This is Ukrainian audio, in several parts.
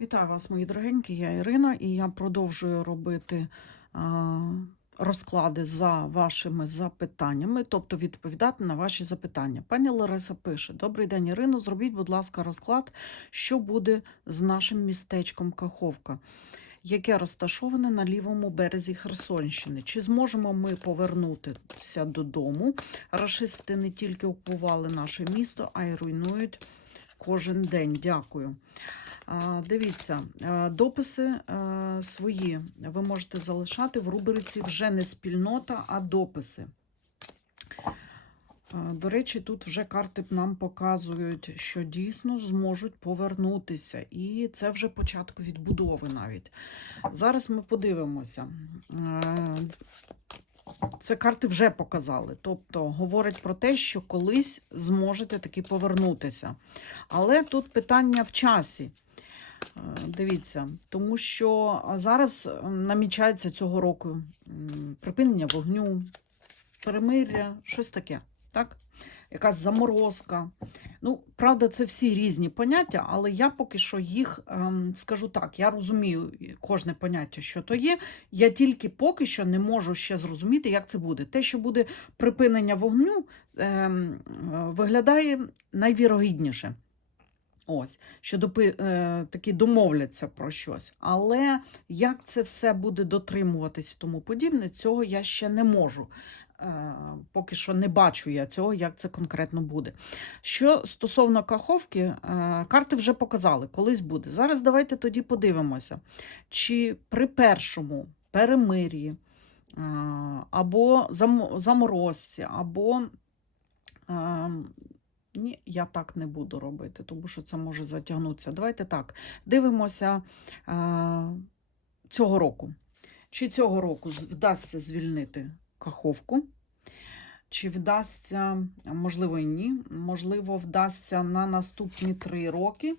Вітаю вас, мої дорогенькі, я Ірина, і я продовжую робити розклади за вашими запитаннями, тобто відповідати на ваші запитання. Пані Лариса пише: Добрий день, Ірино. Зробіть, будь ласка, розклад, що буде з нашим містечком Каховка, яке розташоване на лівому березі Херсонщини. Чи зможемо ми повернутися додому? Рашисти не тільки окупували наше місто, а й руйнують кожен день. Дякую. Дивіться, е, дописи е, свої ви можете залишати в рубриці вже не спільнота, а дописи. Е, До речі, тут вже карти нам показують, що дійсно зможуть повернутися. І це вже початок відбудови навіть. Зараз ми подивимося. Це карти вже показали. Тобто говорить про те, що колись зможете таки повернутися. Але тут питання в часі. Е, Дивіться, тому що зараз намічається цього року припинення вогню, перемиря, щось таке, так? Якась заморозка. Ну, правда, це всі різні поняття, але я поки що їх ем, скажу так: я розумію кожне поняття, що то є. Я тільки поки що не можу ще зрозуміти, як це буде. Те, що буде припинення вогню, ем, виглядає найвірогідніше. Ось, що допи, е, таки домовляться про щось. Але як це все буде дотримуватись і тому подібне, цього я ще не можу. Е, поки що не бачу я цього, як це конкретно буде. Що стосовно каховки, е, карти вже показали, колись буде. Зараз давайте тоді подивимося, чи при першому перемир'ї, е, або заморозці, або. ні, я так не буду робити, тому що це може затягнутися. Давайте так. Дивимося цього року. Чи цього року вдасться звільнити каховку? Чи вдасться, можливо, і ні. Можливо, вдасться на наступні 3 роки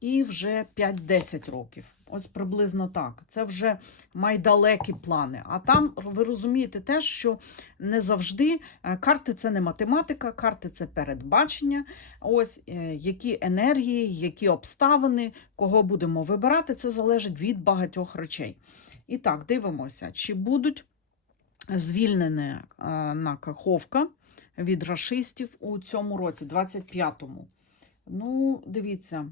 і вже 5-10 років. Ось приблизно так. Це вже майдалекі плани. А там ви розумієте теж, що не завжди е, карти це не математика, карти це передбачення. Ось е, які енергії, які обставини, кого будемо вибирати, це залежить від багатьох речей. І так, дивимося, чи будуть звільнені е, на Каховка від рашистів у цьому році, 25-му. Ну, дивіться,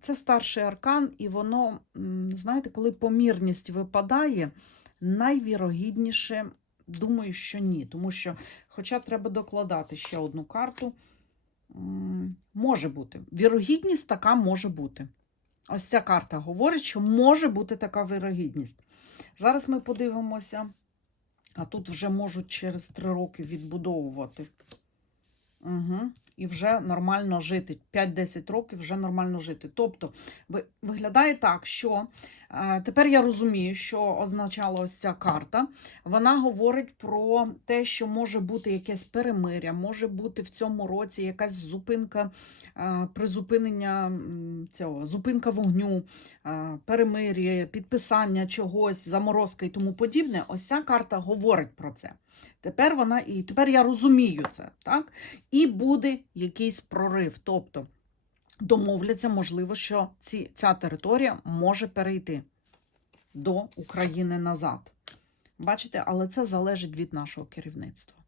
це старший аркан, і воно, знаєте, коли помірність випадає, найвірогідніше, думаю, що ні. Тому що, хоча треба докладати ще одну карту, може бути. Вірогідність така може бути. Ось ця карта говорить, що може бути така вірогідність. Зараз ми подивимося, а тут вже можуть через три роки відбудовувати. Угу. І вже нормально жити. 5-10 років вже нормально жити. Тобто, ви- виглядає так, що е, тепер я розумію, що означала ось ця карта. Вона говорить про те, що може бути якесь перемиря, може бути в цьому році якась зупинка, е, призупинення цього, зупинка вогню, е, перемир'я, підписання чогось, заморозка і тому подібне. Ось ця карта говорить про це. Тепер вона і тепер я розумію це, так? І буде якийсь прорив. Тобто домовляться, можливо, що ці, ця територія може перейти до України назад. Бачите, але це залежить від нашого керівництва.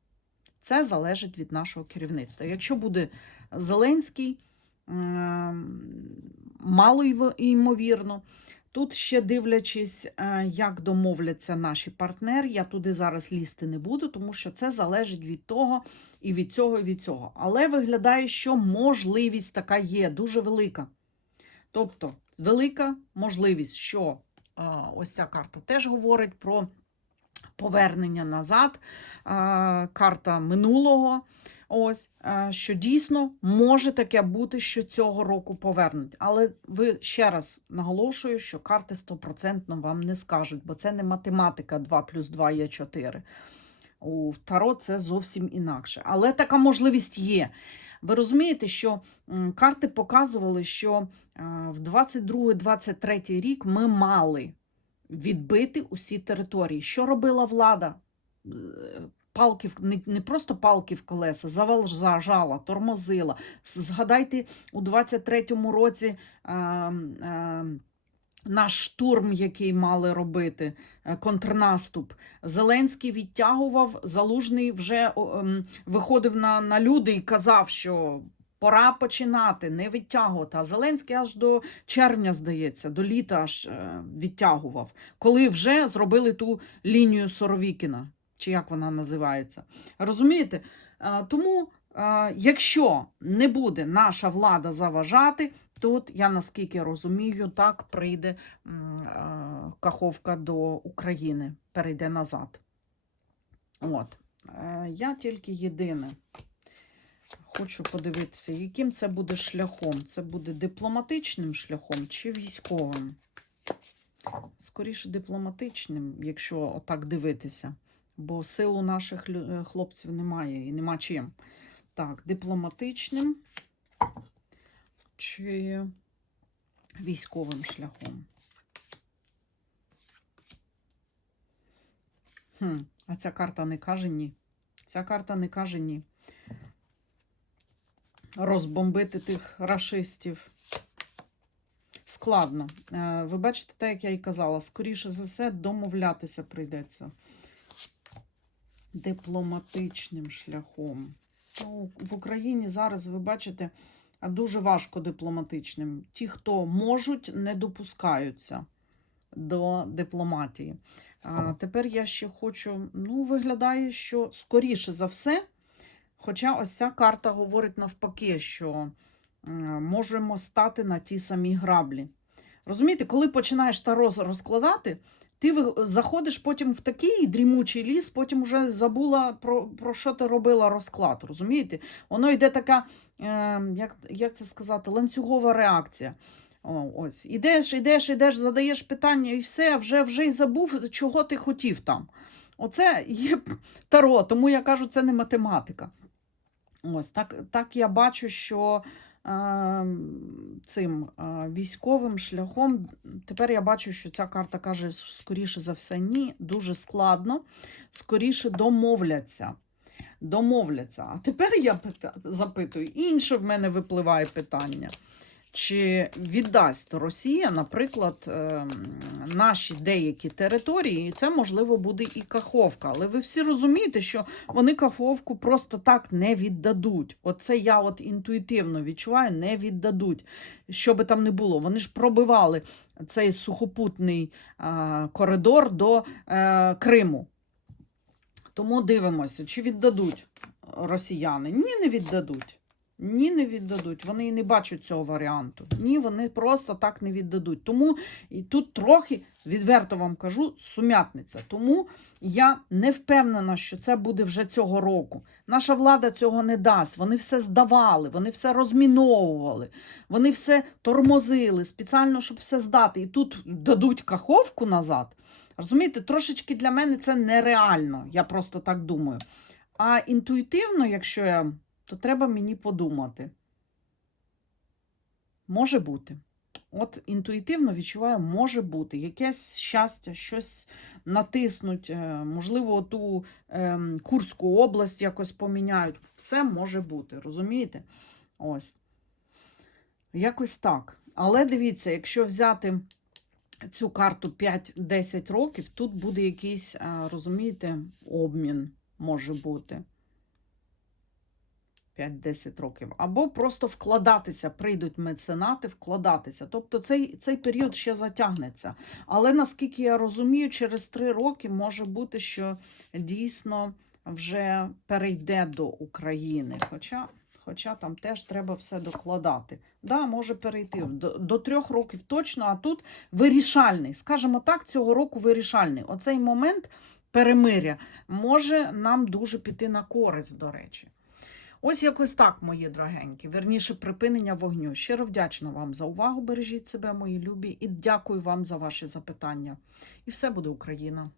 Це залежить від нашого керівництва. Якщо буде Зеленський, ем, мало ймовірно. Тут ще дивлячись, е, як домовляться наші партнери, я туди зараз лізти не буду, тому що це залежить від того і від цього, і від цього. Але виглядає, що можливість така є, дуже велика. Тобто, велика можливість, що е, ось ця карта теж говорить про повернення назад, е, карта минулого. Ось, е, що дійсно може таке бути, що цього року повернуть. Але ви ще раз наголошую, що карти стопроцентно вам не скажуть, бо це не математика 2 плюс 2 є 4. У Таро це зовсім інакше. Але така можливість є. Ви розумієте, що карти показували, що е, в 22-23 рік ми мали відбити усі території. Що робила влада? Палки не, не просто палки в колеса, заважала, тормозила. Згадайте, у 23-му році е, е, наш штурм, який мали робити, е, контрнаступ. Зеленський відтягував, залужний вже ем, виходив на, на люди і казав, що пора починати, не відтягувати. А Зеленський аж до червня, здається, до літа аж е, відтягував, коли вже зробили ту лінію Соровікіна, чи як вона називається. Розумієте? Тому, якщо не буде наша влада заважати, тут, я наскільки розумію, так прийде Каховка до України, перейде назад. От. Е, Я тільки єдине. Хочу подивитися, яким це буде шляхом. Це буде дипломатичним шляхом чи військовим? Скоріше дипломатичним, якщо отак дивитися. Бо сил у наших е, хлопців немає і нема чим. Так, дипломатичним чи військовим шляхом. Хм, а ця карта не каже ні. Ця карта не каже ні. Розбомбити тих рашистів. Складно. Е, Ви бачите, так як я і казала, скоріше за все, домовлятися прийдеться дипломатичним шляхом. Ну, в Україні зараз, ви бачите, дуже важко дипломатичним. Ті, хто можуть, не допускаються до дипломатії. А тепер я ще хочу, ну, виглядає, що скоріше за все, хоча ось ця карта говорить навпаки, що е, можемо стати на ті самі граблі. Розумієте, коли починаєш таро розкладати, ти заходиш потім в такий дрімучий ліс, потім вже забула про, про що ти робила розклад. Розумієте? Воно йде така, е, як, як це сказати, ланцюгова реакція. О, ось. Ідеш, ідеш, ідеш, задаєш питання, і все, вже вже й забув, чого ти хотів там. Оце є таро, тому я кажу, це не математика. Ось так, так я бачу, що цим військовим шляхом тепер я бачу, що ця карта каже, скоріше за все, ні, дуже складно, скоріше домовляться. Домовляться. А тепер я запитую, інше в мене випливає питання. Чи віддасть Росія, наприклад, ем, наші деякі території, і це можливо буде і Каховка. Але ви всі розумієте, що вони Каховку просто так не віддадуть. Оце я от інтуїтивно відчуваю, не віддадуть. Що би там не було. Вони ж пробивали цей сухопутний е, коридор до е, Криму. Тому дивимося, чи віддадуть росіяни. Ні, не віддадуть. Ні, не віддадуть. Вони і не бачать цього варіанту. Ні, вони просто так не віддадуть. Тому і тут трохи, відверто вам кажу, сумятниця. Тому я не впевнена, що це буде вже цього року. Наша влада цього не дасть. Вони все здавали, вони все розміновували, вони все тормозили спеціально, щоб все здати. І тут дадуть каховку назад. Розумієте, трошечки для мене це нереально. Я просто так думаю. А інтуїтивно, якщо я то треба мені подумати. Може бути. От інтуїтивно відчуваю, може бути. Якесь щастя, щось натиснуть, е, можливо, ту ем, Курську область якось поміняють. Все може бути, розумієте? Ось. Якось так. Але дивіться, якщо взяти цю карту 5-10 років, тут буде якийсь, е, розумієте, обмін може бути. 5-10 років, або просто вкладатися, прийдуть меценати, вкладатися. Тобто цей, цей період ще затягнеться. Але наскільки я розумію, через 3 роки може бути, що дійсно вже перейде до України. Хоча, хоча там теж треба все докладати. Да, може перейти до, до трьох років точно, а тут вирішальний. Скажімо так, цього року вирішальний. Оцей момент перемиря може нам дуже піти на користь, до речі. Ось якось так, мої дорогенькі. Верніше, припинення вогню. Щиро вдячна вам за увагу. Бережіть себе, мої любі, і дякую вам за ваші запитання. І все буде Україна.